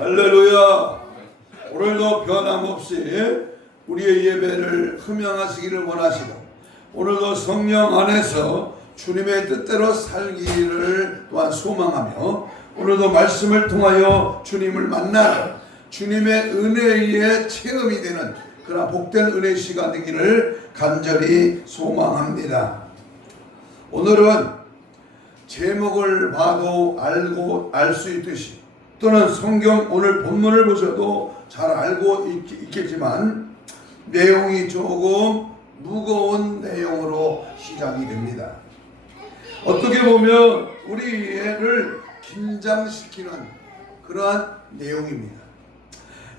할렐루야. 오늘도 변함없이 우리의 예배를 흠양하시기를 원하시고 오늘도 성령 안에서 주님의 뜻대로 살기를 또한 소망하며 오늘도 말씀을 통하여 주님을 만나는 주님의 은혜의 체험이 되는 그러나 복된 은혜의 시간 되기를 간절히 소망합니다. 오늘은 제목을 봐도 알 수 있듯이 또는 성경 오늘 본문을 보셔도 잘 알고 있겠지만 내용이 조금 무거운 내용으로 시작이 됩니다. 어떻게 보면 우리를 긴장시키는 그러한 내용입니다.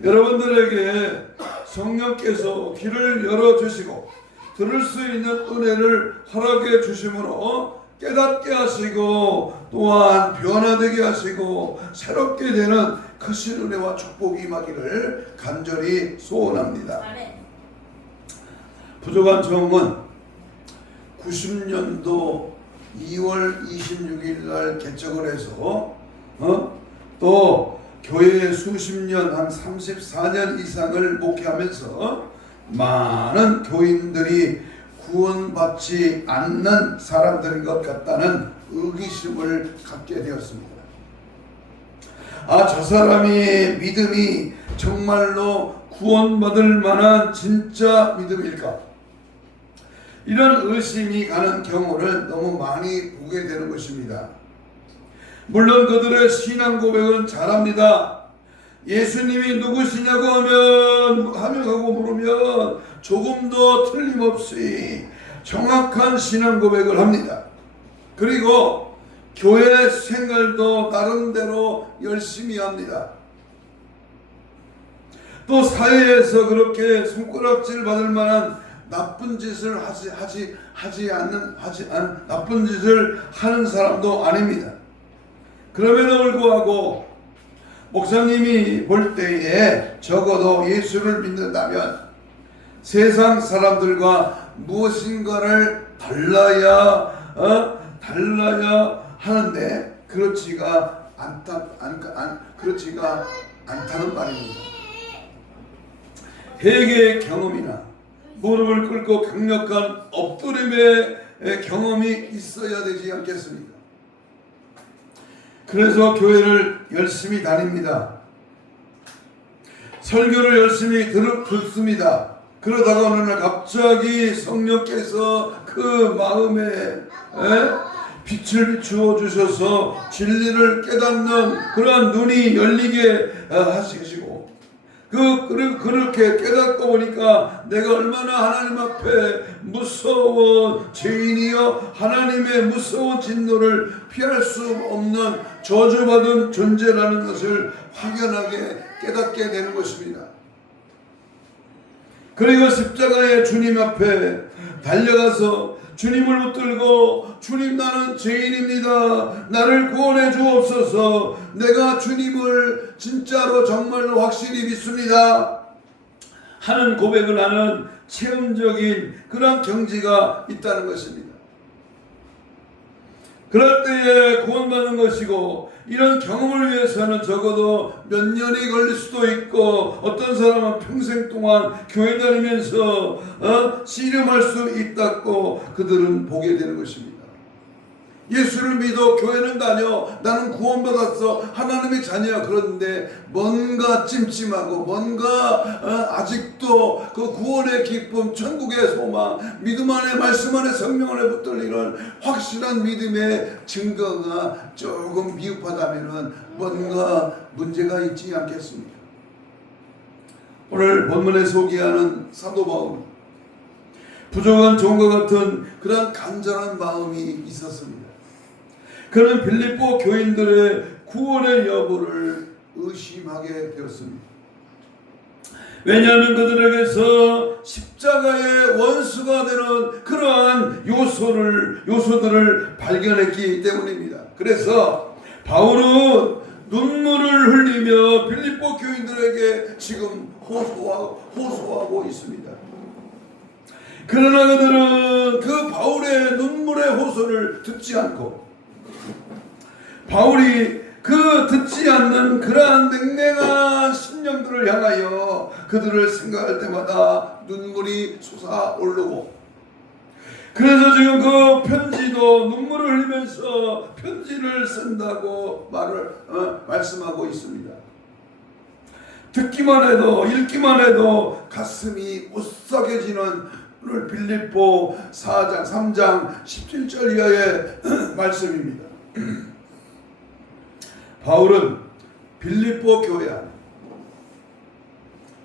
여러분들에게 성령께서 귀를 열어주시고 들을 수 있는 은혜를 허락해 주심으로 깨닫게 하시고 또한 변화되게 하시고 새롭게 되는 크신 은혜와 축복이 임하기를 간절히 소원합니다. 부족한 정은 90년도 2월 26일 날 개척을 해서 또 교회에 수십 년 한 34년 이상을 목회하면서 많은 교인들이 구원받지 않는 사람들인 것 같다는 의기심을 갖게 되었습니다. 저 사람이 믿음이 정말로 구원받을 만한 진짜 믿음일까? 이런 의심이 가는 경우를 너무 많이 보게 되는 것입니다. 물론 그들의 신앙 고백은 잘합니다. 예수님이 누구시냐고 하고 물으면 조금도 틀림없이 정확한 신앙 고백을 합니다. 그리고 교회 생활도 나름대로 열심히 합니다. 또 사회에서 그렇게 손가락질 받을 만한 나쁜 짓을 하지 않는 나쁜 짓을 하는 사람도 아닙니다. 그럼에도 불구하고 목사님이 볼 때에 적어도 예수를 믿는다면 세상 사람들과 무엇인가를 달라야 하는데 그렇지가 않다는 말입니다. 회개의 경험이나 무릎을 꿇고 강력한 엎드림의 경험이 있어야 되지 않겠습니까? 그래서 교회를 열심히 다닙니다. 설교를 열심히 듣습니다. 그러다가 어느 날 갑자기 성령께서 그 마음에 빛을 비추어 주셔서 진리를 깨닫는 그러한 눈이 열리게 하시고 그렇게 깨닫고 보니까 내가 얼마나 하나님 앞에 무서운 죄인이여 하나님의 무서운 진노를 피할 수 없는 저주받은 존재라는 것을 확연하게 깨닫게 되는 것입니다. 그리고 십자가의 주님 앞에 달려가서 주님을 붙들고 주님 나는 죄인입니다. 나를 구원해 주옵소서. 내가 주님을 진짜로 정말로 확실히 믿습니다. 하는 고백을 하는 체험적인 그런 경지가 있다는 것입니다. 그럴 때에 구원받는 것이고 이런 경험을 위해서는 적어도 몇 년이 걸릴 수도 있고 어떤 사람은 평생 동안 교회 다니면서 씨름할 수 있다고 그들은 보게 되는 것입니다. 예수를 믿어 교회는 다녀 나는 구원받았어 하나님의 자녀야. 그런데 뭔가 찜찜하고 뭔가 아직도 그 구원의 기쁨 천국의 소망 믿음 안에 말씀 안에 성령 안에 붙들리는 확실한 믿음의 증거가 조금 미흡하다면 뭔가 문제가 있지 않겠습니까? 오늘 본문에 소개하는 사도 바울 부족한 종과 같은 그런 간절한 마음이 있었습니다. 그는 빌립보 교인들의 구원의 여부를 의심하게 되었습니다. 왜냐하면 그들에게서 십자가의 원수가 되는 그러한 요소들을 발견했기 때문입니다. 그래서 바울은 눈물을 흘리며 빌립보 교인들에게 지금 호소하고 있습니다. 그러나 그들은 그 바울의 눈물의 호소를 듣지 않고 바울이 그 듣지 않는 그러한 냉랭한 심령들을 향하여 그들을 생각할 때마다 눈물이 솟아오르고, 그래서 지금 그 편지도 눈물을 흘리면서 편지를 쓴다고 말씀하고 있습니다. 듣기만 해도 읽기만 해도 가슴이 오싹해지는 오늘 빌립보 4장 3장 17절 이하의 말씀입니다. 바울은 빌립보 교회 안에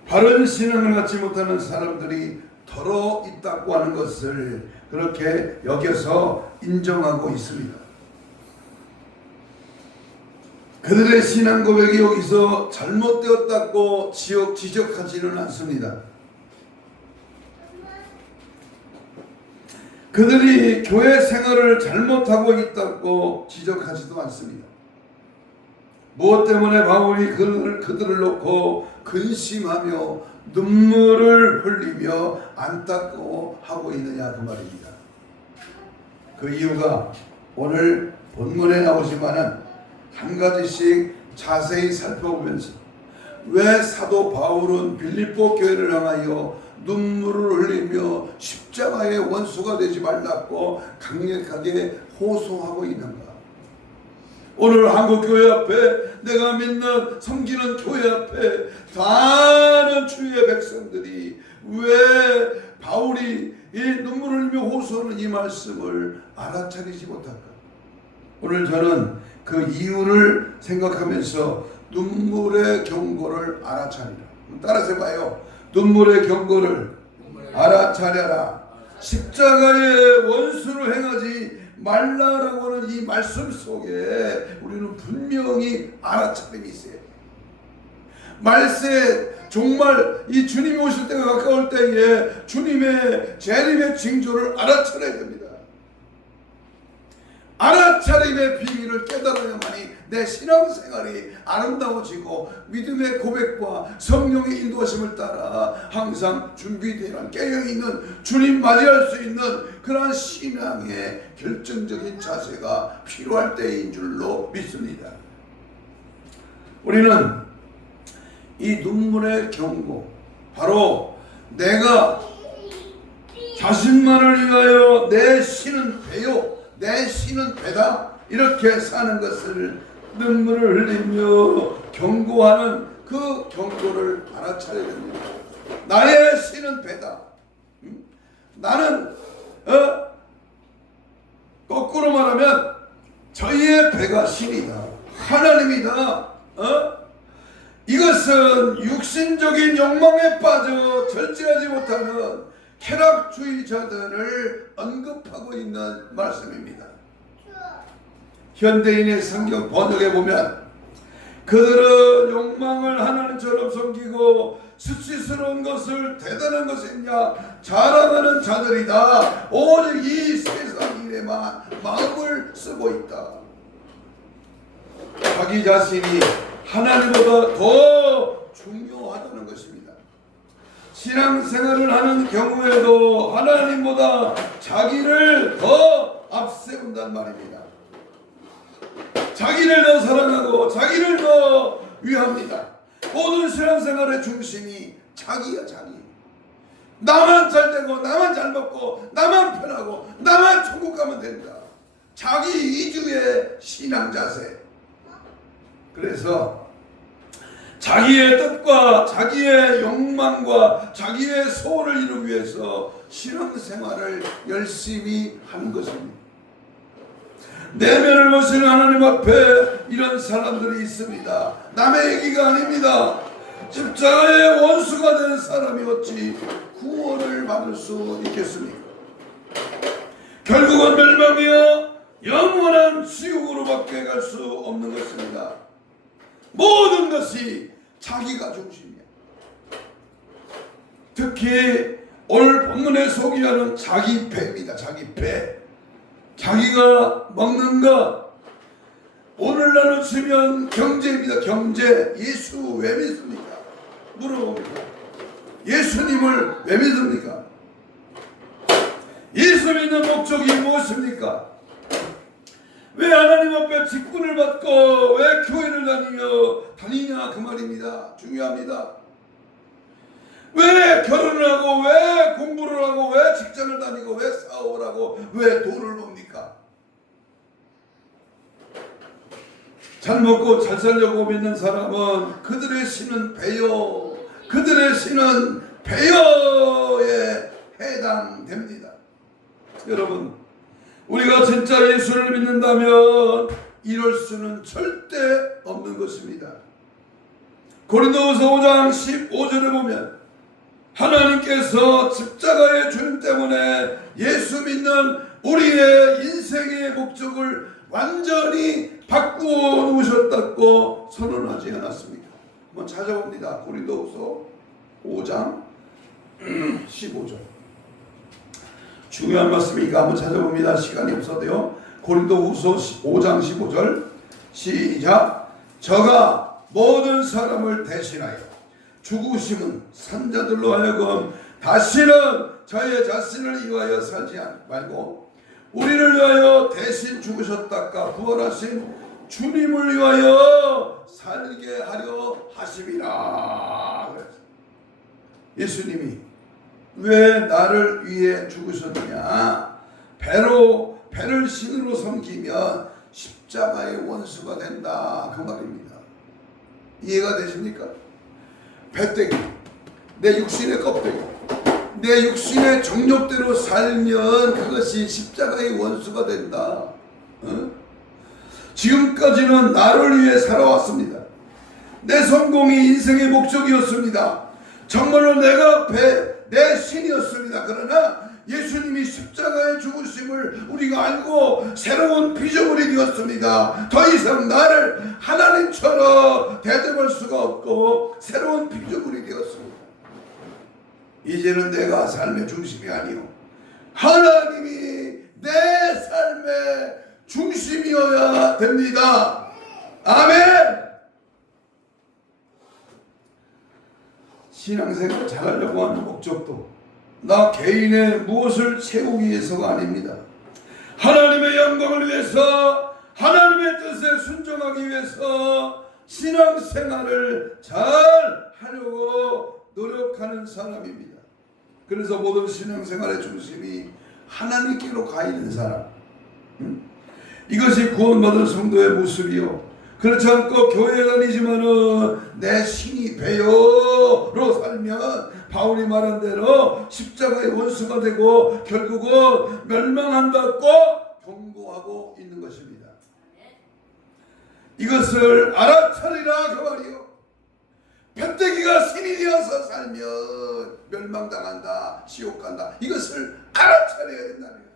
바른 신앙을 갖지 못하는 사람들이 더러 있다고 하는 것을 그렇게 여겨서 인정하고 있습니다. 그들의 신앙 고백이 여기서 잘못되었다고 지적하지는 않습니다. 그들이 교회 생활을 잘못하고 있다고 지적하지도 않습니다. 무엇 때문에 바울이 그들을 놓고 근심하며 눈물을 흘리며 안타까워하고 있느냐 그 말입니다. 그 이유가 오늘 본문에 나오지만은 한 가지씩 자세히 살펴보면서 왜 사도 바울은 빌립보 교회를 향하여 눈물을 흘리며 십자가의 원수가 되지 말라고 강력하게 호소하고 있는가? 오늘 한국교회 앞에 내가 믿는 섬기는 교회 앞에 많은 주의 백성들이 왜 바울이 이 눈물을 흘리며 호소하는 이 말씀을 알아차리지 못할까? 오늘 저는 그 이유를 생각하면서 눈물의 경고를 알아차리라. 따라서 해봐요. 눈물의 경고를 알아차려라. 십자가의 원수를 행하지 말라라고 하는 이 말씀 속에 우리는 분명히 알아차림이 있어요. 말세 정말 이 주님이 오실 때가 가까울 때에 주님의 재림의 징조를 알아차려야 됩니다. 알아차림의 비밀을 깨달아야만이 내 신앙생활이 아름다워지고 믿음의 고백과 성령의 인도하심을 따라 항상 준비되어 깨어있는 주님 맞이할 수 있는 그러한 신앙의 결정적인 자세가 필요할 때인 줄로 믿습니다. 우리는 이 눈물의 경고, 바로 내가 자신만을 위하여 내 신은 배요 내 신은 배다 이렇게 사는 것을 눈물을 흘리며 경고하는 그 경고를 알아차려야 됩니다. 나의 신은 배다. 나는 거꾸로 말하면 저희의 배가 신이다. 하나님이다. 이것은 육신적인 욕망에 빠져 절제하지 못하는 쾌락주의자들을 언급하고 있는 말씀입니다. 현대인의 성경 번역에 보면 그들은 욕망을 하나님처럼 섬기고 수치스러운 것을 대단한 것이냐 자랑하는 자들이다. 오직 이 세상 일에만 마음을 쓰고 있다. 자기 자신이 하나님보다 더 중요하다는 것입니다. 신앙생활을 하는 경우에도 하나님보다 자기를 더 앞세운단 말입니다. 자기를 더 사랑하고 자기를 더 위합니다. 모든 신앙생활의 중심이 자기야 자기. 나만 잘 되고 나만 잘 먹고 나만 편하고 나만 천국 가면 된다. 자기 위주의 신앙 자세. 그래서 자기의 뜻과 자기의 욕망과 자기의 소원을 이루기 위해서 신앙생활을 열심히 하는 것입니다. 내면을 보시는 하나님 앞에 이런 사람들이 있습니다. 남의 얘기가 아닙니다. 십자가의 원수가 된 사람이 어찌 구원을 받을 수 있겠습니까? 결국은 멸망이여 영원한 지옥으로밖에 갈 수 없는 것입니다. 모든 것이 자기가 중심이야. 특히 오늘 본문에 소개하는 자기 배입니다. 자기 배. 자기가 먹는 것. 오늘날로 치면 경제입니다. 경제. 예수 왜 믿습니까? 물어봅니다. 예수님을 왜 믿습니까? 예수 믿는 목적이 무엇입니까? 왜 하나님 앞에 직분을 받고 왜 교회를 다니냐 그 말입니다. 중요합니다. 왜 결혼을 하고 왜 공부를 하고 왜 직장을 다니고 왜 사업을 하고 왜 돈을 봅니까? 잘 먹고 잘 살려고 믿는 사람은 그들의 신은 배요, 그들의 신은 배요에 해당됩니다. 여러분, 우리가 진짜 예수를 믿는다면 이럴 수는 절대 없는 것입니다. 고린도후서 5장 15절에 보면 하나님께서 십자가의 주님 때문에 예수 믿는 우리의 인생의 목적을 완전히 바꾸어 놓으셨다고 선언하지 않았습니까? 한번 찾아봅니다. 고린도후서 5장 15절. 중요한 말씀이니까 한번 찾아봅니다. 시간이 없어도요. 고린도후서 5장 15절 시작. 저가 모든 사람을 대신하여 죽으심은 산자들로 하여금 다시는 저의 자신을 위하여 살지 말고 우리를 위하여 대신 죽으셨다가 부활하신 주님을 위하여 살게 하려 하심이라. 예수님이 왜 나를 위해 죽으셨느냐? 배를 신으로 섬기면 십자가의 원수가 된다 그 말입니다. 이해가 되십니까? 배때기, 내 육신의 껍데기, 내 육신의 정욕대로 살면 그것이 십자가의 원수가 된다. 지금까지는 나를 위해 살아왔습니다. 내 성공이 인생의 목적이었습니다. 정말로 내가 내 신이었습니다. 그러나 예수님이 십자가의 죽으심을 우리가 알고 새로운 피조물이 되었습니다. 더 이상 나를 하나님처럼 대접할 수가 없고 새로운 피조물이 되었습니다. 이제는 내가 삶의 중심이 아니요 하나님이 내 삶의 중심이어야 됩니다. 아멘. 신앙생활을 잘하려고 하는 목적도 나 개인의 무엇을 채우기 위해서가 아닙니다. 하나님의 영광을 위해서, 하나님의 뜻에 순종하기 위해서 신앙생활을 잘 하려고 노력하는 사람입니다. 그래서 모든 신앙생활의 중심이 하나님께로 가 있는 사람, 이것이 구원받은 성도의 모습이요, 그렇지 않고 교회에 다니지만은 내 신이 배요로 살면 바울이 말한 대로 십자가의 원수가 되고 결국은 멸망한다고 경고하고 있는 것입니다. 이것을 알아차리라 그 말이요. 배때기가 신이 되어서 살면 멸망당한다, 지옥 간다. 이것을 알아차려야 된다는 거예요.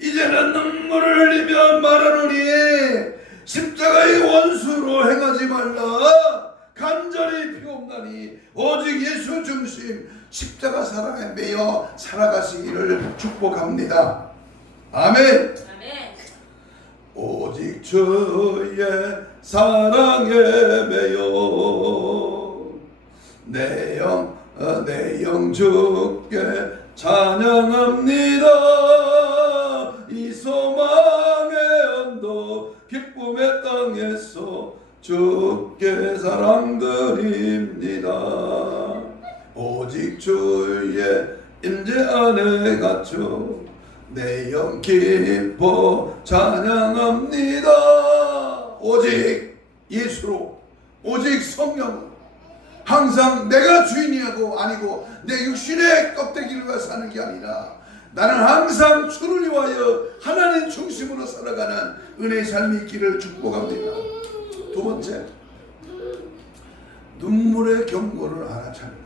이제는 눈물을 흘리며 말하노니 십자가의 원수로 행하지 말라. 간절히 피옵나니 오직 예수 중심 십자가 사랑에 매여 살아가시기를 축복합니다. 아멘. 오직 주의 사랑에 매여 내 영 주께 찬양합니다. 이 소망의 언덕 기쁨의 땅에서 주께 사랑드립니다. 오직 주의 임재 안에 갇혀 내 영 기뻐 찬양합니다. 오직 예수로, 오직 성령으로 항상 내가 주인이고 아니고 내 육신의 껍데기를 위해 사는 게 아니라 나는 항상 주를 위하여 하나님 중심으로 살아가는 은혜의 삶이 있기를 축복합니다. 두 번째, 눈물의 경고를 알아차리라.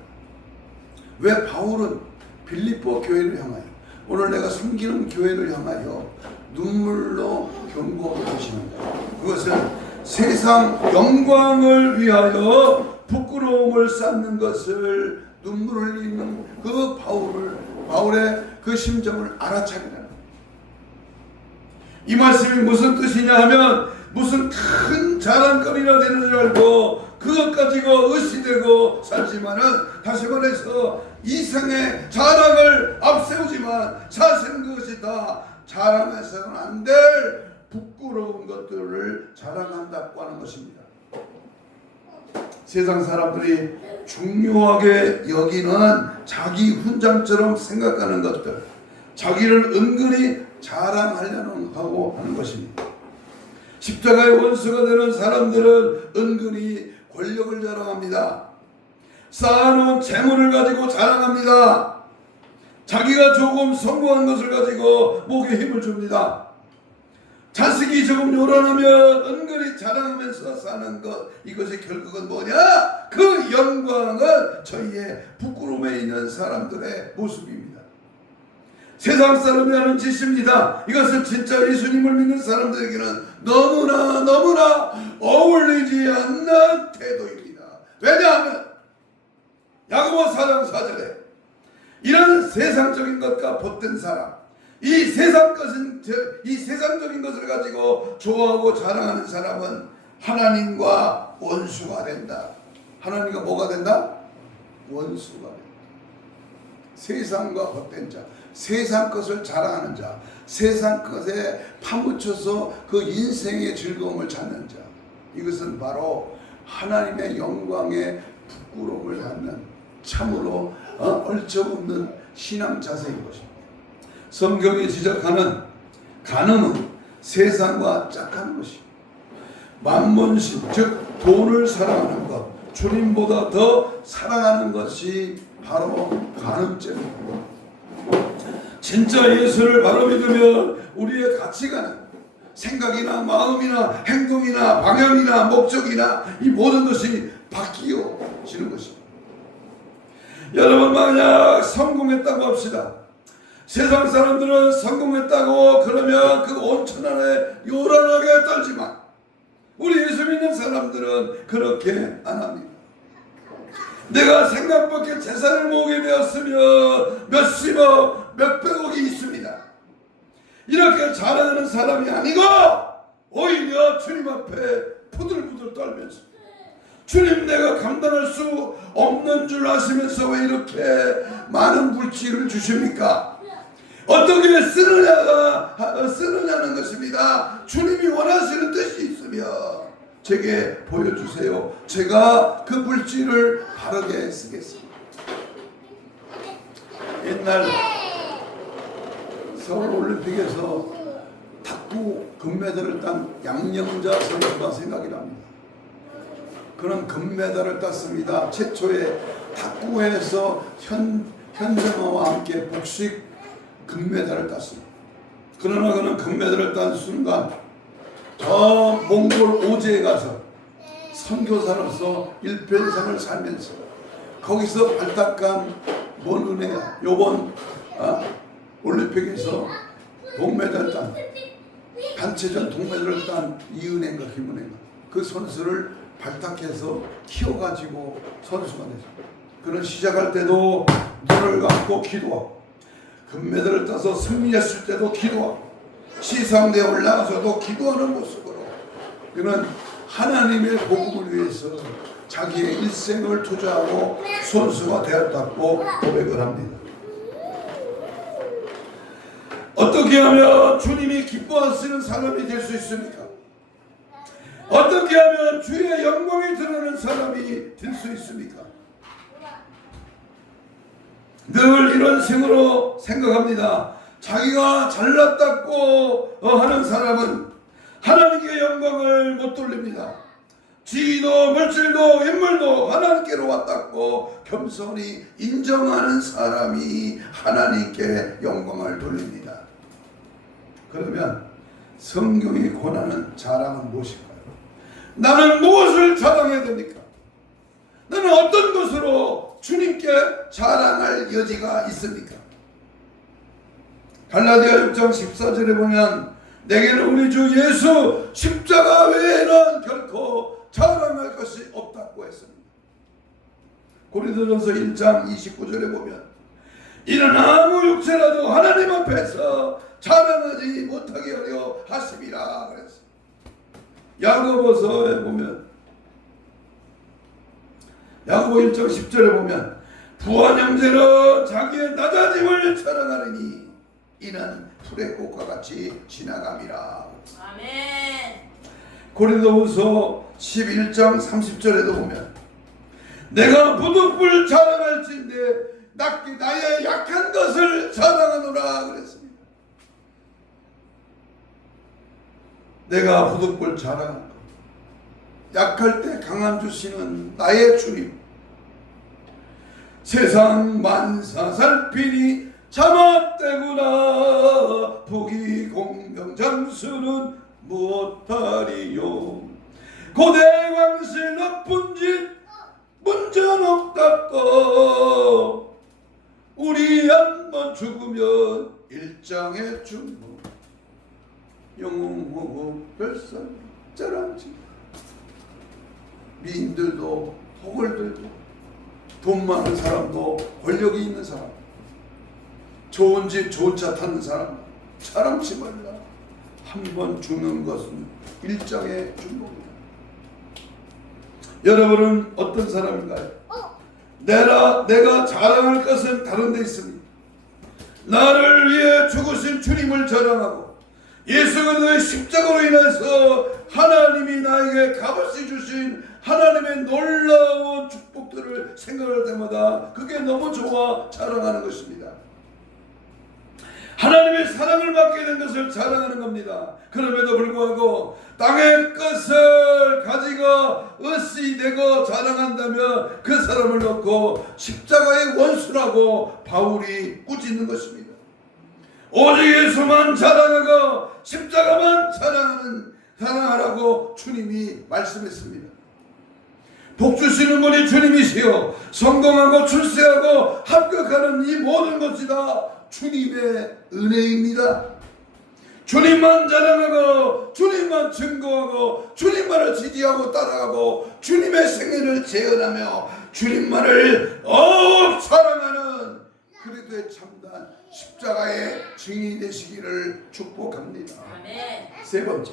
왜 바울은 빌립보 교회를 향하여, 오늘 내가 섬기는 교회를 향하여 눈물로 경고를 하시는가? 그것은 세상 영광을 위하여 부끄러움을 쌓는 것을 눈물을 흘리는 그 바울의 그 심정을 알아차리라. 이 말씀이 무슨 뜻이냐 하면 무슨 큰 자랑거리나 되는 줄 알고 그것 가지고 의시되고 살지만은, 다시 말해서 이생의 자랑을 앞세우지만 사실은 그것이 다 자랑해서는 안 될 부끄러운 것들을 자랑한다고 하는 것입니다. 세상 사람들이 중요하게 여기는 자기 훈장처럼 생각하는 것들, 자기를 은근히 자랑하려는 하고 하는 것입니다. 십자가의 원수가 되는 사람들은 은근히 권력을 자랑합니다. 쌓아놓은 재물을 가지고 자랑합니다. 자기가 조금 성공한 것을 가지고 목에 힘을 줍니다. 자식이 조금 요란하면 은근히 자랑하면서 사는 것, 이것이 결국은 뭐냐? 그 영광은 저희의 부끄러움에 있는 사람들의 모습입니다. 세상 사람이 하는 짓입니다. 이것은 진짜 예수님을 믿는 사람들에게는 너무나 어울리지 않는 태도입니다. 왜냐하면 야고보 4장 4절에 이런 세상적인 것과 벗된 사람, 이 세상적인 것을 가지고 좋아하고 자랑하는 사람은 하나님과 원수가 된다. 하나님과 뭐가 된다? 원수가 된다. 세상과 벗된 자, 세상 것을 자랑하는 자, 세상 것에 파묻혀서 그 인생의 즐거움을 찾는 자, 이것은 바로 하나님의 영광에 부끄러움을 갖는 참으로 얼척없는 신앙 자세인 것입니다. 성경이 지적하는 간음은 세상과 짝하는 것입니다. 만몬신, 즉 돈을 사랑하는 것, 주님보다 더 사랑하는 것이 바로 간음죄입니다. 진짜 예수를 바로 믿으면 우리의 가치관은 생각이나 마음이나 행동이나 방향이나 목적이나 이 모든 것이 바뀌어지는 것입니다. 여러분, 만약 성공했다고 합시다. 세상 사람들은 성공했다고 그러면 그 온천 안에 요란하게 떨지만 우리 예수 믿는 사람들은 그렇게 안 합니다. 내가 생각 밖의 재산을 모으게 되었으면 몇십억, 몇백억이 있습니다. 이렇게 자랑하는 사람이 아니고 오히려 주님 앞에 부들부들 떨면서 주님, 내가 감당할 수 없는 줄 아시면서 왜 이렇게 많은 물질을 주십니까? 어떻게 쓰느냐는 것입니다. 주님이 원하시는 뜻이 있으면 제게 보여주세요. 제가 그 물질을 바르게 쓰겠습니다. 옛날 서울올림픽에서 탁구 금메달을 딴 양영자 선수가 생각이 납니다. 그는 금메달을 땄습니다. 최초의 탁구에서 현정아와 함께 복식 금메달을 땄습니다. 그러나 그는 금메달을 딴 순간 저 몽골 오제에 가서 선교사로서 일편상을 살면서 거기서 발탁한 먼 은혜야. 요번 올림픽에서 동메달 딴, 단체전 동메달을 딴 이은혜인가 김은혜인가, 그 선수를 발탁해서 키워가지고 선수가 됐습니다. 그는 시작할 때도 눈을 감고 기도하고, 금메달을 따서 승리했을 때도 기도하고, 시상대에 올라가서도 기도하는 모습으로 그는 하나님의 복음을 위해서 자기의 일생을 투자하고 선수가 되었다고 고백을 합니다. 어떻게 하면 주님이 기뻐하시는 사람이 될 수 있습니까? 어떻게 하면 주의 영광이 드러나는 사람이 될 수 있습니까? 늘 이런 식으로 생각합니다. 자기가 잘났다고 하는 사람은 하나님께 영광을 못 돌립니다. 지위도 물질도 인물도 하나님께로 왔다고 겸손히 인정하는 사람이 하나님께 영광을 돌립니다. 그러면 성경이 권하는 자랑은 무엇일까요? 나는 무엇을 자랑해야 됩니까? 나는 어떤 것으로 주님께 자랑할 여지가 있습니까? 갈라디아 6장 14절에 보면 내게는 우리 주 예수 십자가 외에는 결코 자랑할 것이 없다고 했습니다. 고린도전서 1장 29절에 보면 이는 아무 육체라도 하나님 앞에서 자랑하지 못하게 하려 하심이라 그랬습니다. 야고보서에 보면, 야고보 1장 10절에 보면 부한 형제는 자기의 낮아짐을 자랑하느니 이는 풀의 꽃과 같이 지나감이라. 아멘. 고린도후서 11장 30절에도 보면 내가 부득불 자랑할진대 나의 약한 것을 자랑하노라 그랬습니다. 내가 부득불 자랑할 것, 약할 때 강함 주시는 나의 주님. 세상 만사 살피니 자맛대구나 부귀 공명 장수는 무엇하리요. 고대 왕실 높은 집 문전 없답고 우리 한번 죽으면 일장의 중무 영웅호흡 별산 짜랑지. 미인들도 호걸들도 돈 많은 사람도 권력이 있는 사람 좋은 집 좋은 차 타는 사람 사람치 말라. 한 번 죽는 것은 일장의 중복이다. 여러분은 어떤 사람인가요? 내가 자랑할 것은 다른 데 있습니다. 나를 위해 죽으신 주님을 자랑하고 예수 그리스도의 십자가로 인해서 하나님이 나에게 값없이 주신 하나님의 놀라운 축복들을 생각할 때마다 그게 너무 좋아 자랑하는 것입니다. 하나님의 사랑을 받게 된 것을 자랑하는 겁니다. 그럼에도 불구하고 땅의 것을 가지고 어찌 되고 자랑한다면 그 사람을 놓고 십자가의 원수라고 바울이 꾸짖는 것입니다. 오직 예수만 자랑하고 십자가만 자랑하라고 주님이 말씀했습니다. 복 주시는 분이 주님이시요 성공하고 출세하고 합격하는 이 모든 것이 다 주님의 은혜입니다. 주님만 자랑하고 주님만 증거하고 주님만을 지지하고 따라가고 주님의 생애를 재현하며 주님만을 사랑하는 그리스도의 참된 십자가의 증인이 되시기를 축복합니다. 아멘. 세 번째,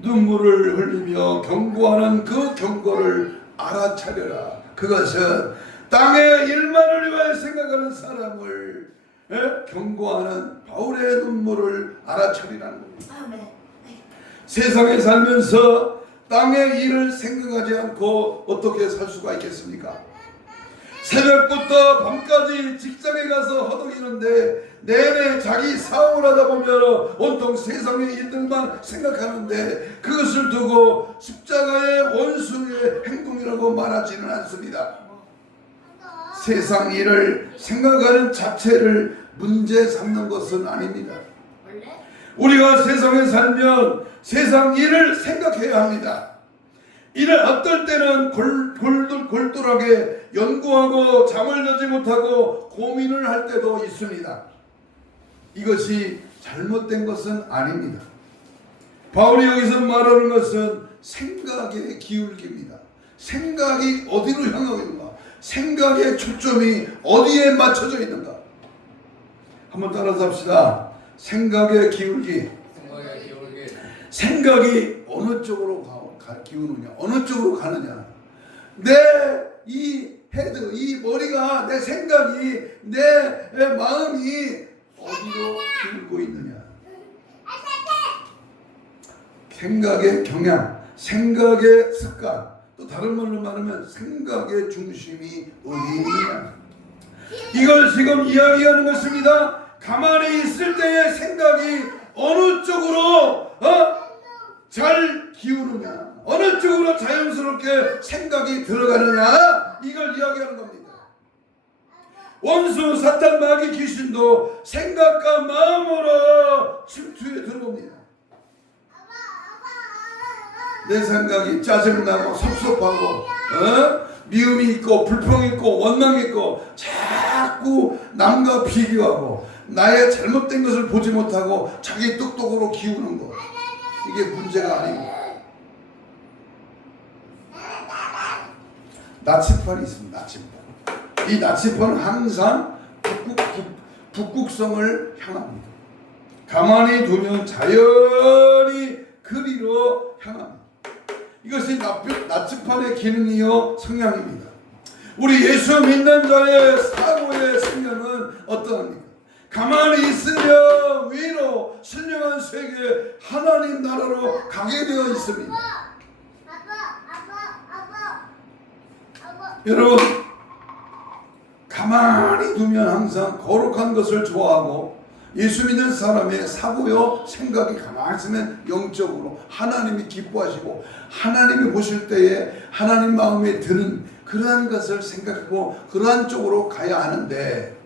눈물을 흘리며 경고하는 그 경고를 알아차려라. 그것은 땅의 일만을 위하여 생각하는 사람을 경고하는 바울의 눈물을 알아차리라는 겁니다. 아멘. 세상에 살면서 땅의 일을 생각하지 않고 어떻게 살 수가 있겠습니까? 새벽부터 밤까지 직장에 가서 허덕이는데 내내 자기 사업을 하다 보면 온통 세상의 일들만 생각하는데 그것을 두고 십자가의 원수의 행동이라고 말하지는 않습니다. 세상 일을 생각하는 자체를 문제 삼는 것은 아닙니다. 우리가 세상에 살면 세상 일을 생각해야 합니다. 이를 어떨 때는 골똘하게 연구하고 잠을 자지 못하고 고민을 할 때도 있습니다. 이것이 잘못된 것은 아닙니다. 바울이 여기서 말하는 것은 생각의 기울기입니다. 생각이 어디로 향하고 있는가? 생각의 초점이 어디에 맞춰져 있는가? 한번 따라서 합시다. 생각의 기울기. 생각이 어느 쪽으로 기우느냐, 어느 쪽으로 가느냐. 내 이 헤드, 이 머리가, 내 생각이, 내 마음이 어디로 기울고 있느냐. 생각의 경향, 생각의 습관, 또 다른 말로 말하면 생각의 중심이 어디 있느냐. 이걸 지금 이야기하는 것입니다. 가만히 있을 때의 생각이 어느 쪽으로 잘 기우느냐, 어느 쪽으로 자연스럽게 생각이 들어가느냐, 이걸 이야기하는 겁니다. 원수 사탄 마귀 귀신도 생각과 마음으로 침투에 들어옵니다. 내 생각이 짜증나고 섭섭하고 미움이 있고 불평이 있고 원망이 있고 자꾸 남과 비교하고 나의 잘못된 것을 보지 못하고 자기 똑똑으로 기우는 것, 이게 문제가 아닙니다. 나치판이 있습니다. 나치판. 이 나치판은 항상 북극성을 향합니다. 가만히 두면 자연히 그리로 향합니다. 이것이 나치판의 기능이요 성향입니다. 우리 예수 믿는 자의 사고의 성향은 어떠합니까? 가만히 있으면 위로 신령한 세계 하나님 나라로 가게 되어 있습니다. 여러분, 가만히 두면 항상 거룩한 것을 좋아하고 예수 믿는 사람의 사고요 생각이 가만히 있으면 영적으로 하나님이 기뻐하시고 하나님이 보실 때에 하나님 마음에 드는 그러한 것을 생각하고 그러한 쪽으로 가야 하는데,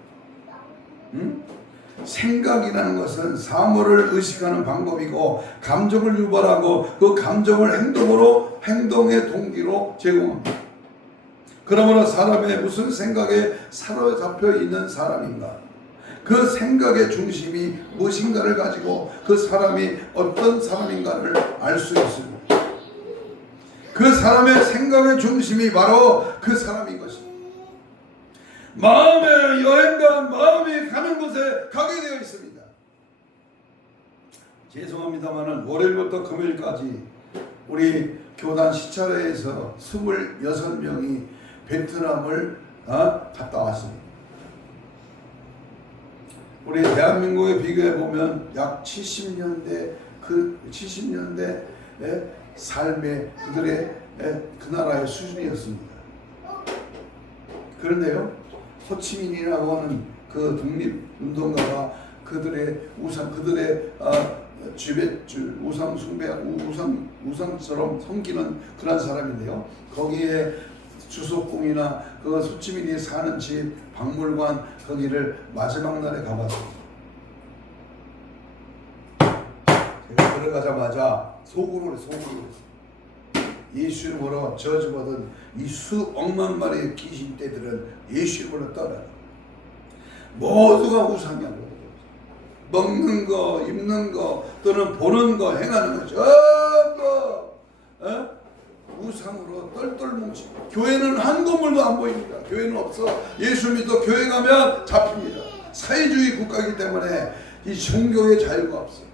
생각이라는 것은 사물을 의식하는 방법이고 감정을 유발하고 그 감정을 행동의 동기로 제공합니다. 그러므로 사람의 무슨 생각에 사로잡혀 있는 사람인가, 그 생각의 중심이 무엇인가를 가지고 그 사람이 어떤 사람인가를 알 수 있습니다. 그 사람의 생각의 중심이 바로 그 사람인 것입니다. 마음의 여행과 마음이 가는 곳에 가게 되어 있습니다. 죄송합니다만은 월요일부터 금요일까지 우리 교단 시찰회에서 26명이 베트남을 갔다 왔습니다. 우리 대한민국에 비교해 보면 약 70년대 그 70년대 삶의 그들의 그 나라의 수준이었습니다. 그런데요, 호치민이라고 하는 그 독립운동가가 그들의 우상 숭배하고 우상처럼 섬기는 그런 사람인데요. 거기에 주석궁이나 그 호치민이 사는 집, 박물관 거기를 마지막 날에 가봤습니다. 제가 들어가자마자 속으로 예수 이름으로 저주받은 이 수억만 마리의 귀신떼들은 예수 이름으로 떠나라. 모두가 우상이야. 먹는 거, 입는 거, 또는 보는 거, 행하는 거 전부 우상으로 똘똘 뭉치. 교회는 한 건물도 안 보입니다. 교회는 없어. 예수 믿어 교회 가면 잡힙니다. 사회주의 국가이기 때문에 이 종교의 자유가 없어요.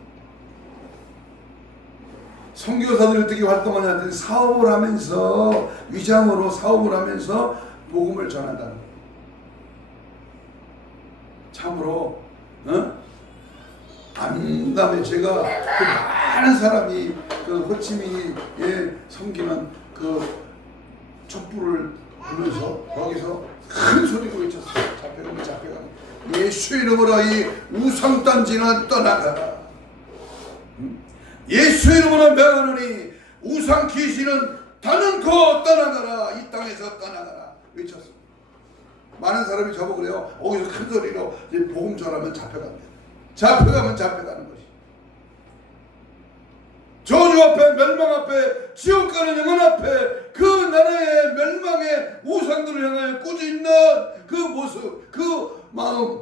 선교사들이 어떻게 활동하냐, 사업을 하면서 위장으로 사업을 하면서 복음을 전한다는 거예요. 참으로 암담해. 제가 그 많은 사람이 그 호치민에 섬기는 그 촛불을 보면서 거기서 큰 소리로 외쳤어요. 잡혀가면 예수 이름으로 이 우상단지는 떠나가라. 예수 이름으로 명하노니 우상 귀신은 단언코 떠나가라. 이 땅에서 떠나가라 외쳤습니다. 많은 사람이 저보고 그래요. 거기서 큰 소리로 복음 전하면 잡혀간대요. 잡혀가면 잡혀가는 것이. 저주 앞에, 멸망 앞에, 지옥 가는 영혼 앞에 그 나라의 멸망의 우상들을 향하여 꾸짖는 그 모습, 그 마음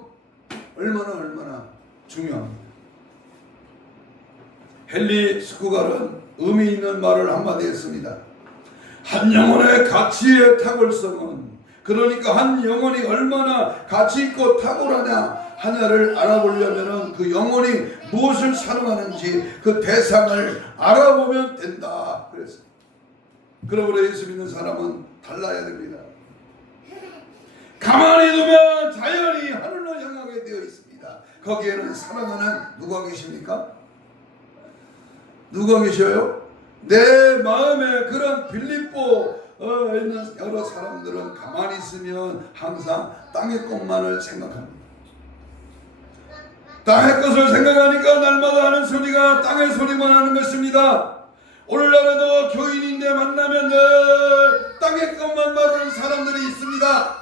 얼마나 중요합니다. 헨리 스쿠갈은 의미 있는 말을 한마디 했습니다. 한 영혼의 가치의 탁월성은, 그러니까 한 영혼이 얼마나 가치 있고 탁월하냐 하나를 알아보려면 그 영혼이 무엇을 사랑하는지 그 대상을 알아보면 된다. 그래서 그러므로 예수 믿는 사람은 달라야 됩니다. 가만히 두면 자연히 하늘로 향하게 되어 있습니다. 거기에는 사랑하는 누가 계십니까? 누가 계셔요? 내 마음에 그런 빌립보 있는 여러 사람들은 가만히 있으면 항상 땅의 것만을 생각합니다. 땅의 것을 생각하니까 날마다 하는 소리가 땅의 소리만 하는 것입니다. 오늘날에도 교인인데 만나면 늘 땅의 것만 말하는 사람들이 있습니다.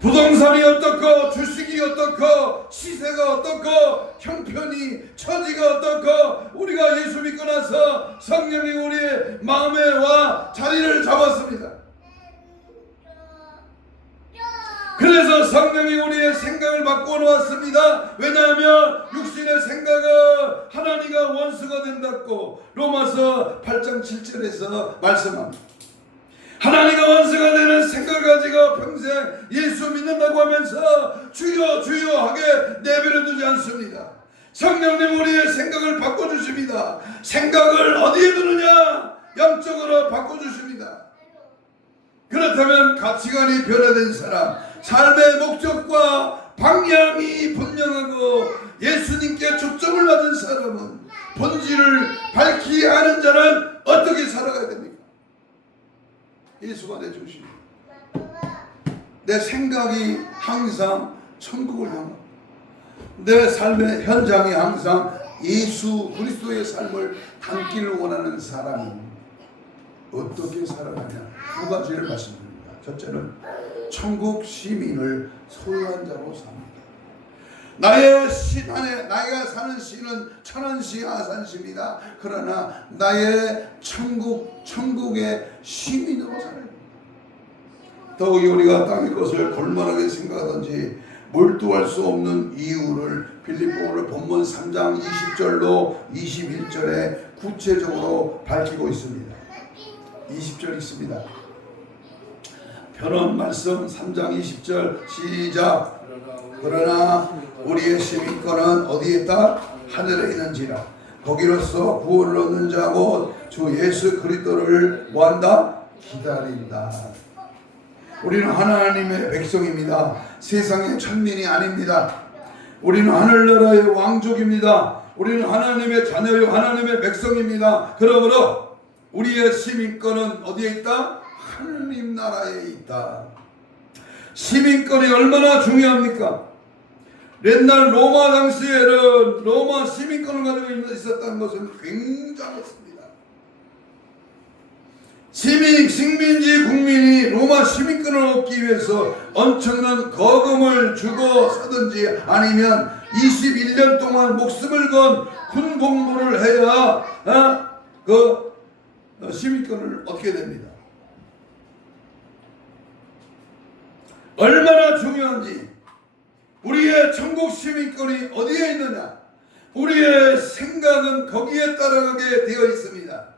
부동산이 어떻고, 주식이 어떻고, 시세가 어떻고, 형편이, 처지가 어떻고, 우리가 예수 믿고 나서 성령이 우리의 마음에 와 자리를 잡았습니다. 그래서 성령이 우리의 생각을 바꿔 놓았습니다. 왜냐하면 육신의 생각은 하나님과 원수가 된다고 로마서 8장 7절에서 말씀합니다. 하나님과 원수가 되는 생각을 가지고 평생 예수 믿는다고 하면서 주여 주여 하게 내버려 두지 않습니다. 성령님 우리의 생각을 바꿔주십니다. 생각을 어디에 두느냐? 영적으로 바꿔주십니다. 그렇다면 가치관이 변화된 사람, 삶의 목적과 방향이 분명하고 예수님께 초점을 맞은 사람은 본질을 밝히 아는 자는 어떻게 살아가야 됩니까? 예수가 내 중심이에요. 내 생각이 항상 천국을 향하고 내 삶의 현장이 항상 예수 그리스도의 삶을 담기를 원하는 사람은 어떻게 살아가냐? 두 가지를 말씀드립니다. 첫째는 천국 시민을 소유한 자로 삽니다. 나가 사는 시는 천안시 아산시입니다. 그러나 나의 천국의 시민으로 살아야 됩니다. 더욱이 우리가 땅의 것을 골만하게 생각하든지 몰두할 수 없는 이유를 빌립보를 본문 3장 20절로 21절에 구체적으로 밝히고 있습니다. 20절 있습니다. 변원 말씀 3장 20절 시작. 그러나 우리의 시민권은 어디에 있다? 하늘에 있는지라. 거기로서 구원을 얻는 자 곧 주 예수 그리스도를 뭐한다? 기다린다. 우리는 하나님의 백성입니다. 세상의 천민이 아닙니다. 우리는 하늘나라의 왕족입니다. 우리는 하나님의 자녀요 하나님의 백성입니다. 그러므로 우리의 시민권은 어디에 있다? 하나님 나라에 있다. 시민권이 얼마나 중요합니까? 옛날 로마 당시에는 로마 시민권을 가지고 있었다는 것은 굉장했습니다. 식민지 국민이 로마 시민권을 얻기 위해서 엄청난 거금을 주고 사든지 아니면 21년 동안 목숨을 건 군 복무를 해야 시민권을 얻게 됩니다. 얼마나 중요한지 우리의 천국 시민권이 어디에 있느냐? 우리의 생각은 거기에 따라가게 되어 있습니다.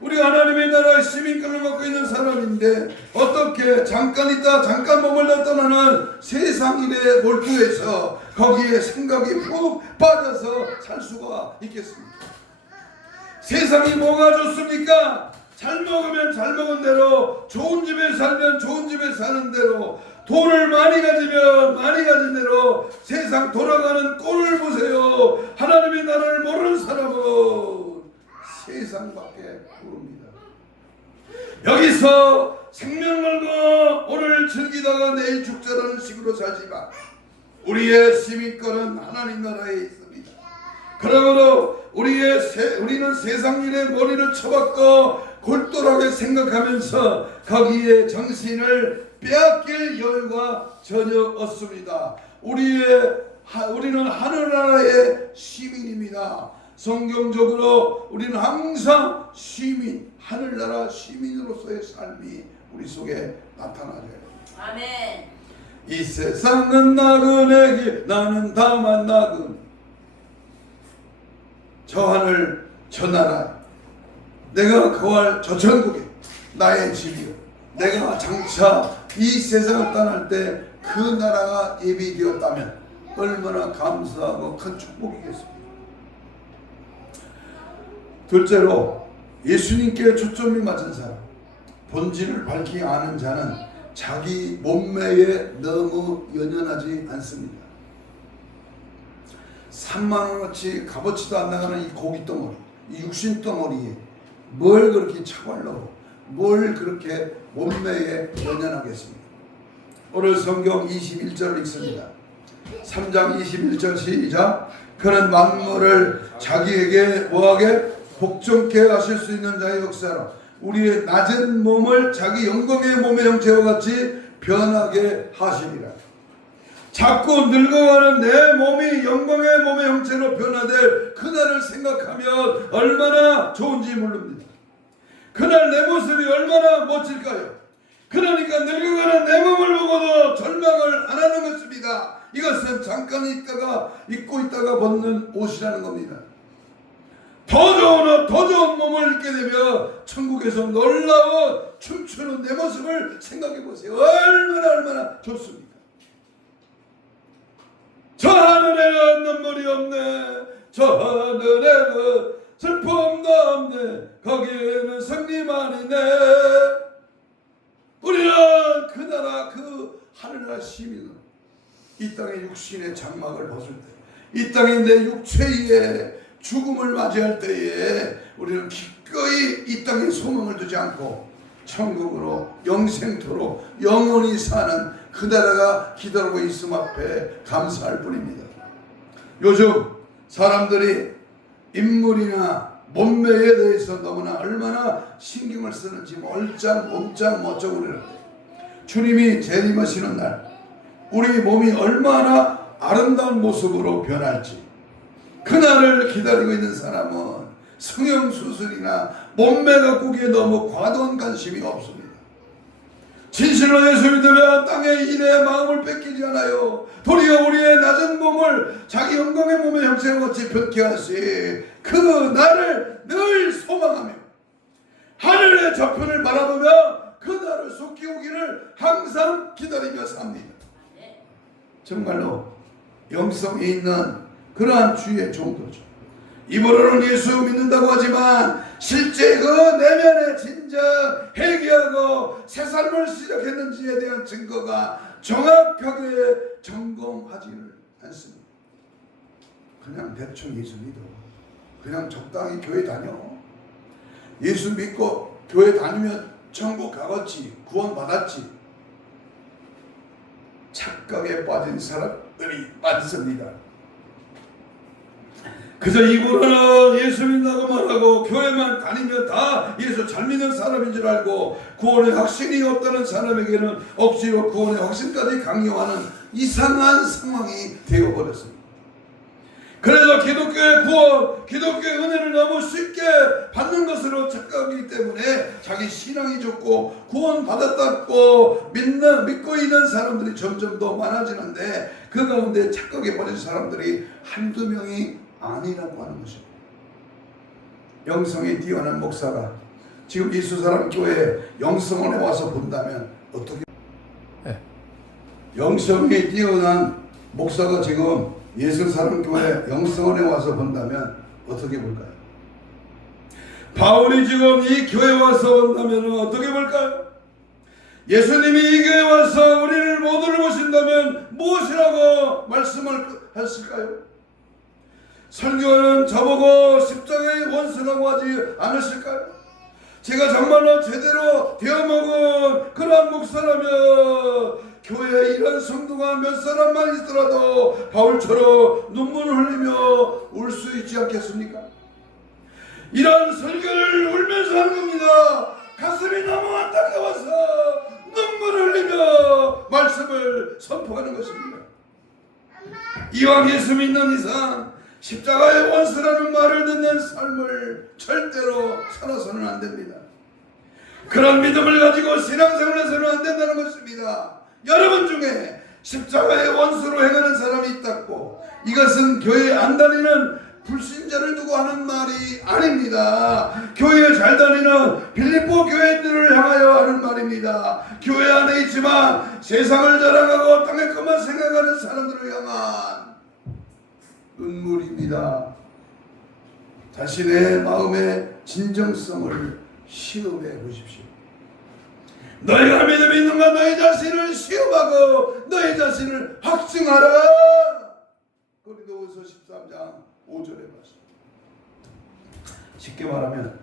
우리가 하나님의 나라의 시민권을 갖고 있는 사람인데 어떻게 잠깐 있다 잠깐 머물러 떠나는 세상 일에 몰두해서 거기에 생각이 푹 빠져서 살 수가 있겠습니까? 세상이 뭐가 좋습니까? 잘 먹으면 잘 먹은 대로, 좋은 집에 살면 좋은 집에 사는 대로, 돈을 많이 가지면 많이 가진 대로 세상 돌아가는 꼴을 보세요. 하나님의 나라를 모르는 사람은 세상밖에 모릅니다. 여기서 생명 걸고 오늘 즐기다가 내일 죽자라는 식으로 살지 마. 우리의 시민권은 하나님 나라에 있습니다. 그러므로 우리는 세상 일에 머리를 쳐박고 골똘하게 생각하면서 거기에 정신을 빼앗길 여유가 전혀 없습니다. 우리는 하늘나라의 시민입니다. 성경적으로 우리는 항상 하늘나라 시민으로서의 삶이 우리 속에 나타나야 돼요. 아멘. 이 세상은 나그네 길, 나는 다만 나그네. 저 하늘 저 나라, 내가 거할 저 천국에 나의 집이요. 내가 장차 이 세상을 떠날 때 그 나라가 예비되었다면 얼마나 감사하고 큰 축복이겠습니까? 둘째로 예수님께 초점이 맞은 사람, 본질을 밝히 아는 자는 자기 몸매에 너무 연연하지 않습니다. 3만원어치 값어치도 안 나가는 이 고깃덩어리, 이 육신덩어리에 뭘 그렇게 차관로, 뭘 그렇게 몸매에 연연하겠습니까? 오늘 성경 21절을 읽습니다. 3장 21절 시작. 그는 만물을 자기에게 뭐하게? 복종케 하실 수 있는 자의 역사로 우리의 낮은 몸을 자기 영광의 몸의 형체와 같이 변하게 하시리라. 자꾸 늙어가는 내 몸이 영광의 몸의 형체로 변화될 그날을 생각하면 얼마나 좋은지 모릅니다. 그날 내 모습이 얼마나 멋질까요? 그러니까 늙어가는 내 몸을 보고도 절망을 안 하는 것입니다. 이것은 잠깐 입고 있다가 벗는 옷이라는 겁니다. 더 좋은 옷, 더 좋은 몸을 입게 되면 천국에서 놀라운 춤추는 내 모습을 생각해 보세요. 얼마나 좋습니까? 저 하늘에는 눈물이 없네. 저 하늘에는 슬픔도 없네. 거기에는 승리만 있네. 우리는 그 나라 그 하늘나라 시민은 이 땅의 육신의 장막을 벗을 때, 이 땅의 내 육체의 죽음을 맞이할 때에 우리는 기꺼이 이 땅에 소망을 두지 않고 천국으로 영생토록 영원히 사는 그 나라가 기다리고 있음 앞에 감사할 뿐입니다. 요즘 사람들이 인물이나 몸매에 대해서 너무나 얼마나 신경을 쓰는지 얼짱 몸짱 멋쩍 그러는데, 주님이 재림하시는 날 우리 몸이 얼마나 아름다운 모습으로 변할지, 그날을 기다리고 있는 사람은 성형수술이나 몸매가 꾸기에 너무 과도한 관심이 없습니다. 진실로 예수 믿으면 땅의 일에 마음을 뺏기지 않아요. 도리어 우리의 낮은 몸을 자기 영광의 몸의 형체와 같이 변케 하시 그 날을 늘 소망하며 하늘의 저편을 바라보며 그 날을 속히 오기를 항상 기다리며 삽니다. 정말로 영성이 있는 그러한 주의 종도죠. 입으로는 예수 믿는다고 하지만 실제 그 내면의 진정 회개하고 새 삶을 시작했는지에 대한 증거가 정확하게 점검하지를 않습니다. 그냥 대충 예수 믿어, 그냥 적당히 교회 다녀, 예수 믿고 교회 다니면 천국 가겠지, 구원 받았지, 착각에 빠진 사람들이 많습니다. 그저 입으로는 예수 믿는다고 말하고 교회만 다니면 다 예수 잘 믿는 사람인 줄 알고 구원의 확신이 없다는 사람에게는 억지로 구원의 확신까지 강요하는 이상한 상황이 되어버렸습니다. 그래서 기독교의 구원, 기독교의 은혜를 너무 쉽게 받는 것으로 착각하기 때문에 자기 신앙이 좋고 구원 받았다고 믿고 있는 사람들이 점점 더 많아지는데, 그 가운데 착각에 빠진 사람들이 한두 명이 아니라고 하는 것입니다. 영성이 뛰어난 목사가 지금 예수사람 교회에 영성원에 와서 본다면 어떻게? 영성이 뛰어난 목사가 지금 예수사람 교회 영성원에 와서 본다면 어떻게 볼까요? 바울이 지금 이 교회에 와서 본다면 어떻게 볼까요? 예수님이 이 교회에 와서 우리를 모두를 보신다면 무엇이라고 말씀을 하실까요? 설교는 저보고 십자가의 원수라고 하지 않으실까요? 제가 정말로 제대로 되어먹은 그러한 목사라면 교회에 이런 성도가 몇 사람만 있더라도 바울처럼 눈물을 흘리며 울 수 있지 않겠습니까? 이런 설교를 울면서 하는 겁니다. 가슴이 너무 안타까워서 눈물을 흘리며 말씀을 선포하는 것입니다. 이왕 예수 믿는 이상 십자가의 원수라는 말을 듣는 삶을 절대로 살아서는 안 됩니다. 그런 믿음을 가지고 신앙생활을 해서는 안 된다는 것입니다. 여러분 중에 십자가의 원수로 행하는 사람이 있다고 이것은 교회에 안 다니는 불신자를 두고 하는 말이 아닙니다. 교회에 잘 다니는 빌립보 교회들을 향하여 하는 말입니다. 교회 안에 있지만 세상을 자랑하고 땅의 것만 생각하는 사람들을 향한 눈물입니다. 자신의 마음의 진정성을 시험해 보십시오. 너희가 믿음이 있는가? 너희 자신을 시험하고 너희 자신을 확증하라. 고린도후서 13장 5절의 말씀. 쉽게 말하면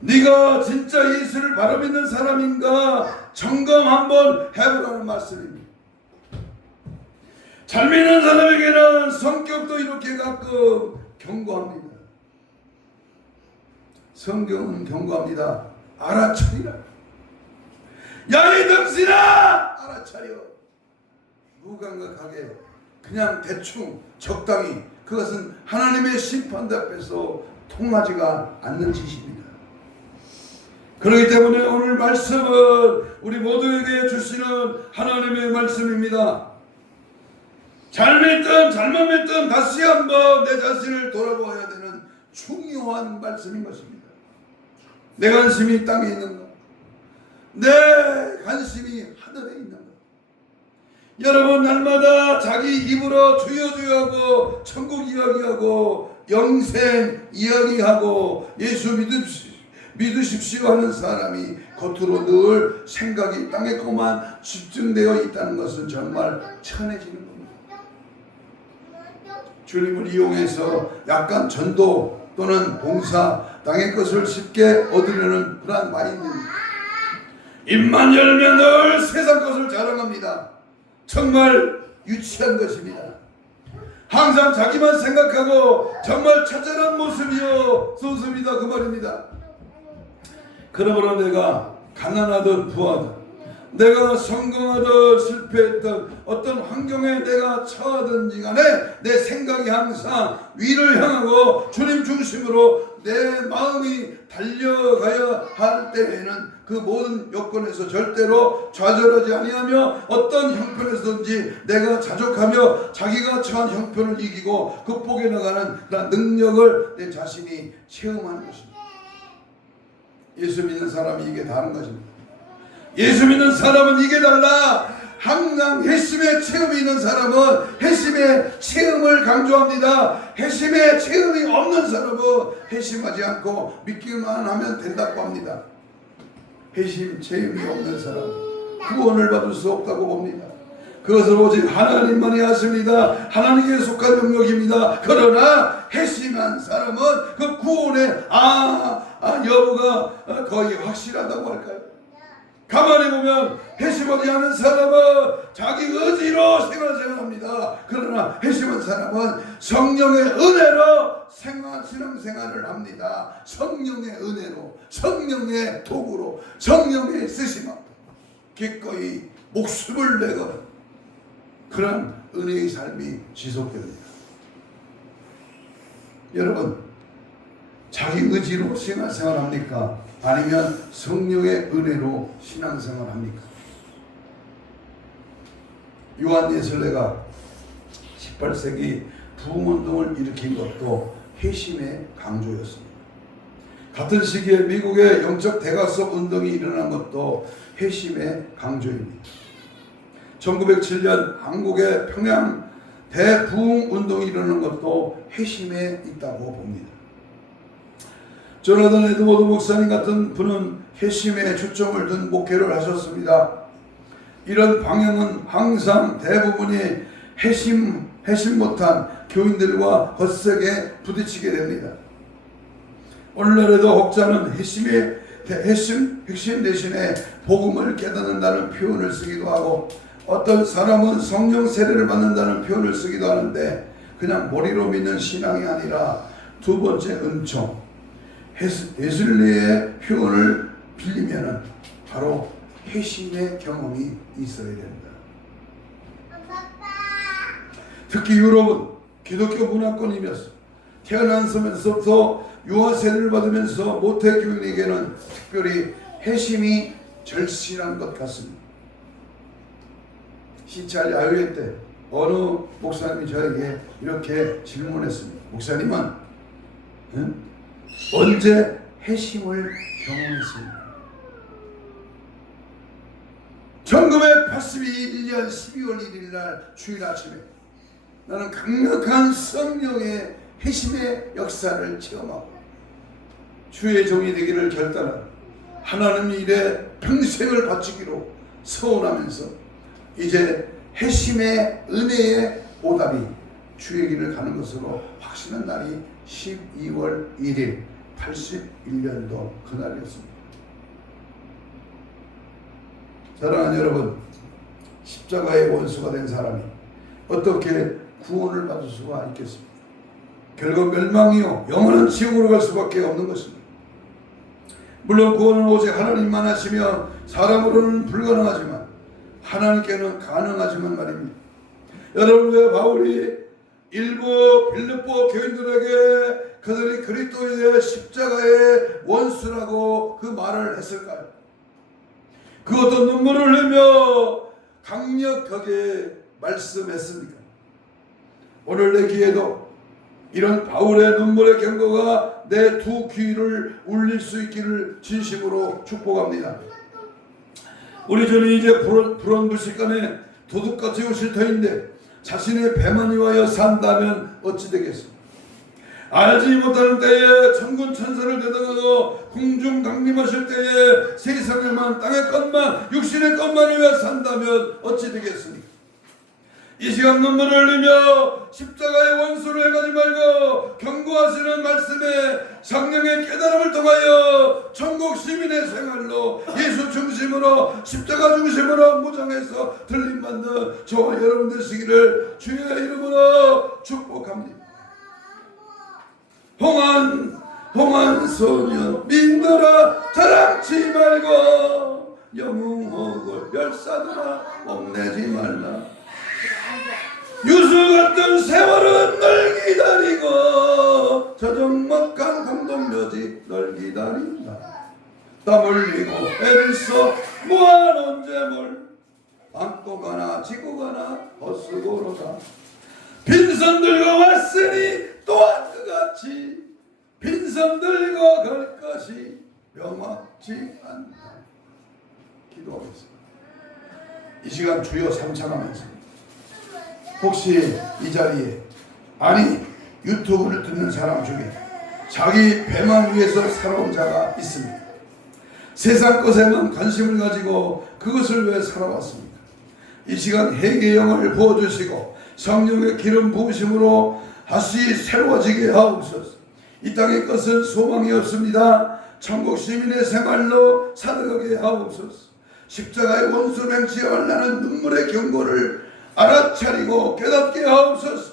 네가 진짜 예수를 바로 믿는 사람인가 점검 한번 해보라는 말씀입니다. 잘 믿는 사람에게는 성격도 이렇게 가끔 경고합니다. 성경은 경고합니다. 알아차리라. 야 이 당신아, 알아차려. 무감각하게 그냥 대충 적당히, 그것은 하나님의 심판대 앞에서 통하지가 않는 짓입니다. 그렇기 때문에 오늘 말씀은 우리 모두에게 주시는 하나님의 말씀입니다. 잘 믿든 잘못 믿든 다시 한번 내 자신을 돌아보아야 되는 중요한 말씀인 것입니다. 내 관심이 땅에 있는가? 내 관심이 하늘에 있는가? 여러분 날마다 자기 입으로 주여 주여 하고 천국 이야기하고 영생 이야기하고 예수 믿으십시오 하는 사람이 겉으로 늘 생각이 땅에 것만 집중되어 있다는 것은 정말 천해지는 겁니다. 주님을 이용해서 약간 전도 또는 봉사, 땅의 것을 쉽게 얻으려는 그러한 마인드입니다. 입만 열면 늘 세상 것을 자랑합니다. 정말 유치한 것입니다. 항상 자기만 생각하고 정말 처절한 모습이요 쏟습니다. 그 말입니다. 그러므로 내가 가난하든 부하든, 내가 성공하든 실패했든 어떤 환경에 내가 처하든지 간에 내 생각이 항상 위를 향하고 주님 중심으로 내 마음이 달려가야 할 때에는 그 모든 여건에서 절대로 좌절하지 아니하며 어떤 형편에서든지 내가 자족하며 자기가 처한 형편을 이기고 극복해 나가는 그런 능력을 내 자신이 체험하는 것입니다. 예수 믿는 사람이 이게 다른 것입니다. 예수 믿는 사람은 이게 달라. 항상 회심의 체험이 있는 사람은 회심의 체험을 강조합니다. 회심의 체험이 없는 사람은 회심하지 않고 믿기만 하면 된다고 합니다. 회심 체험이 없는 사람은 구원을 받을 수 없다고 봅니다. 그것을 오직 하나님만이 하십니다. 하나님께 속한 영역입니다. 그러나 회심한 사람은 그 구원의 여부가 거의 확실하다고 할까요? 가만히 보면 회심하지 않은 사람은 자기 의지로 생활합니다. 그러나 회심한 사람은 성령의 은혜로 신앙생활을 합니다. 성령의 은혜로, 성령의 도구로, 성령의 쓰심으로 기꺼이 목숨을 내거는 그런 은혜의 삶이 지속됩니다. 여러분, 자기 의지로 신앙생활합니까? 아니면 성령의 은혜로 신앙생활합니까? 요한 예술례가 18세기 부흥운동을 일으킨 것도 회심의 강조였습니다. 같은 시기에 미국의 영적 대가석 운동이 일어난 것도 회심의 강조입니다. 1907년 한국의 평양 대부흥운동이 일어난 것도 회심에 있다고 봅니다. 조나단 에드워드 목사님 같은 분은 회심에 초점을 둔 목회를 하셨습니다. 이런 방향은 항상 대부분이 회심 못한 교인들과 헛되게 부딪히게 됩니다. 오늘날에도 혹자는 핵심 대신에 복음을 깨닫는다는 표현을 쓰기도 하고, 어떤 사람은 성령 세례를 받는다는 표현을 쓰기도 하는데, 그냥 머리로 믿는 신앙이 아니라 두 번째 은총 예술리의 표현을 빌리면은 바로 회심의 경험이 있어야 된다. 특히 유럽은 기독교 문화권이면서 태어나면서부터 유아 세례를 받으면서 모태 교인에게는 특별히 회심이 절실한 것 같습니다. 시찰 야유회 때 어느 목사님이 저에게 이렇게 질문했습니다. 목사님은 언제 회심을 경험했습니까? 1981년 12월 1일 날 주일 아침에 나는 강력한 성령의 회심의 역사를 체험하고 주의 종이 되기를 결단하고 하나님 일에 평생을 바치기로 서원하면서 이제 회심의 은혜의 보답이 주의 길을 가는 것으로 확신한 날이 12월 1일 81년도 그날이었습니다. 사랑하는 여러분, 십자가의 원수가 된 사람이 어떻게 구원을 받을 수가 있겠습니까? 결국 멸망이요 영원한 지옥으로 갈 수밖에 없는 것입니다. 물론 구원은 오직 하나님만 하시며 사람으로는 불가능하지만 하나님께는 가능하지만 말입니다. 여러분, 왜 바울이 일부 빌립보 교인들에게 그들이 그리스도의 십자가의 원수라고 그 말을 했을까요? 그 어떤 눈물을 흘리며 강력하게 말씀했습니까? 오늘 내 귀에도 이런 바울의 눈물의 경고가 내 두 귀를 울릴 수 있기를 진심으로 축복합니다. 우리 주님 이제 불원불식간에 도둑같이 오실 터인데 자신의 배만 위하여 산다면 어찌 되겠습니까? 알지 못하는 때에 천군 천사를 대동하고 궁중 강림하실 때에 세상에만 땅의 것만 육신의 것만 위해 산다면 어찌 되겠습니까? 이 시간 눈물을 흘리며 십자가의 원수를 행하지 말고 경고하시는 말씀에 성령의 깨달음을 통하여 천국 시민의 생활로 예수 중심으로 십자가 중심으로 무장해서 들림받는 저와 여러분 되시기를 주의 이름으로 축복합니다. 홍한 소년 민들아 자랑치 말고 영웅옥을 별사들아 목내지 말라. 유수 같은 세월은 널 기다리고 저정막한 공동묘지 널 기다린다. 땀 흘리고 애를 써 무한 언제물 안고 가나 지고 가나 헛수고로다. 빈손 들고 왔으니 또한 그같이 빈손 들고 갈 것이 명확지 않다. 기도하겠습니다. 이 시간 주여 삼창하면서 혹시 이 자리에 아니 유튜브를 듣는 사람 중에 자기 배만 위해서 살아온 자가 있습니다. 세상 것에만 관심을 가지고 그것을 왜 살아왔습니까? 이 시간 회개의 영을 부어주시고 성령의 기름 부으심으로 다시 새로워지게 하옵소서. 이 땅의 것은 소망이 없습니다. 천국 시민의 생활로 살아가게 하옵소서. 십자가의 원수 맹치에 올라는 눈물의 경고를 알아차리고 깨닫게 하옵소서.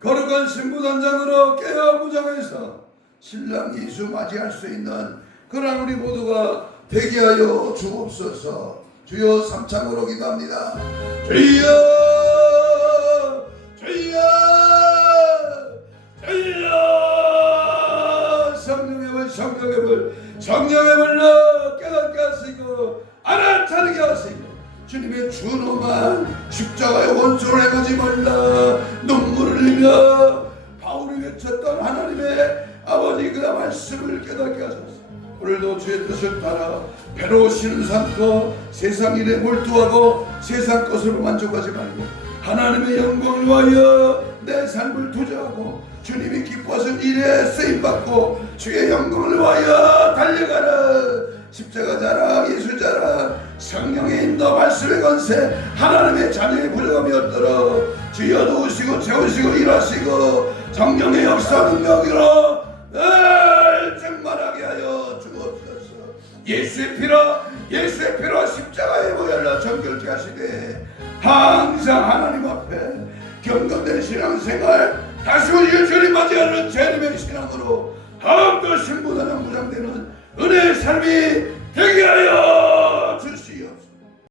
거룩한 신부단장으로 깨어 무장해서 신랑 예수 맞이할 수 있는 그런 우리 모두가 되게 하여 주옵소서. 주여 삼창으로 기도합니다. 주여 주여 주여. 성령의 불로 깨닫게 하시고 알아차리게 하시고 주님의 준엄한 십자가의 원수를 행하지 말라. 눈물을 흘리며 바울이 외쳤던 하나님의 아버지 그 말씀을 깨닫게 하소서. 오늘도 주의 뜻을 따라 배로 신삼고 세상 일에 몰두하고 세상 것으로 만족하지 말고 하나님의 영광을 위하여 내 삶을 투자하고 주님이 기뻐하신 일에 쓰임받고 주의 영광을 위하여 달려가라. 십자가 자랑 예수 자랑 성령의 인도 말씀의 건세 하나님의 자녀의 부족함이 없도록 주여 도우시고 채우시고 일하시고 성령의 역사 능력으로 늘 충만하게 하여 주옵소서. 예수의 피로 십자가의 보혈로 정결케 하시되 항상 하나님 앞에 경건된 신앙생활 다시 오실 주님 맞이하는 재림의 신앙으로 다음도 신부단장 무장되는 은혜의 삶이 되게 하여